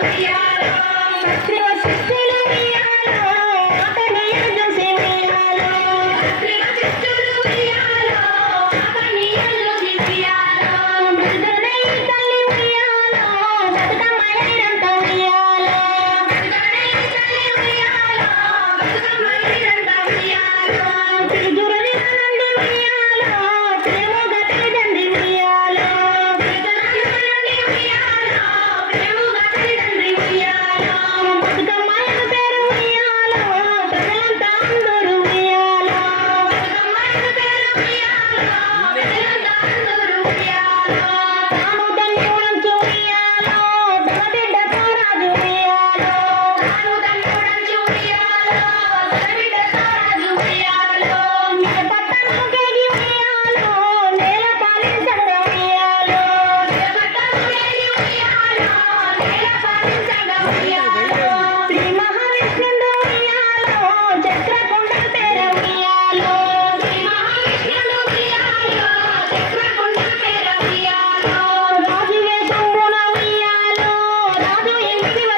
Yeah. Yeah. ಹೆಂಗಿದೆ